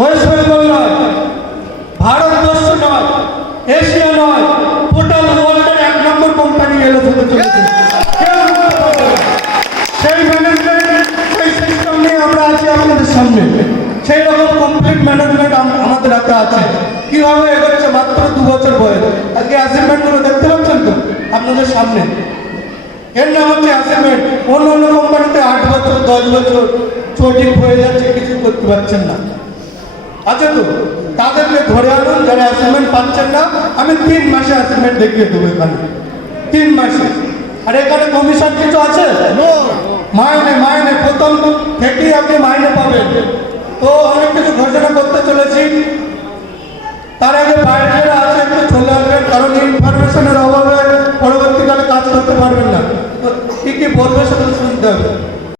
West Bengal নয় ভারতবর্ষ নয় Asia নয় টোটাল ওয়ার্ল্ডের এক নম্বর কোম্পানি এলো হতে চলেছে। সেই ম্যানেজমেন্ট সেই সিস্টেম নিয়ে আমরা আছি আপনাদের সামনে। সেই রকম কমপ্লিট ম্যানেজমেন্ট আমাদের হাতে আছে। কীভাবে এগোচ্ছে মাত্র দু বছর বয়স? আজকে অ্যাসাইনমেন্টগুলো দেখতে পাচ্ছেন তো? আপনাদের সামনে। এর নাম হচ্ছে অ্যাসাইনমেন্ট অন্য অন্য কোম্পানিতে আট বছর, দশ বছর চটিক হয়ে যাচ্ছে, কিছু করতে পারছেন না। আছে তো তাদেরকে ধরে আনুন যারা অ্যাসাইনমেন্ট পাচ্ছেন না আমি তিন মাসে অ্যাসাইনমেন্ট দেখিয়ে দেবো এখানে। তিন মাসে। আর এখানে কমিশন কিছু আছে? মাইনে মাইনে প্রথম থেকেই আপনি মাইনে পাবেন। তো অনেক কিছু ঘোষণা করতে চলেছি। তার আগে বাইরেরা আছে একটু চলে আসবেন কারণ ইনফরমেশনের অভাবে পরবর্তীকালে কাজ করতে পারবেন না। তো কি কি বলবে সেটা শুনতে হবে।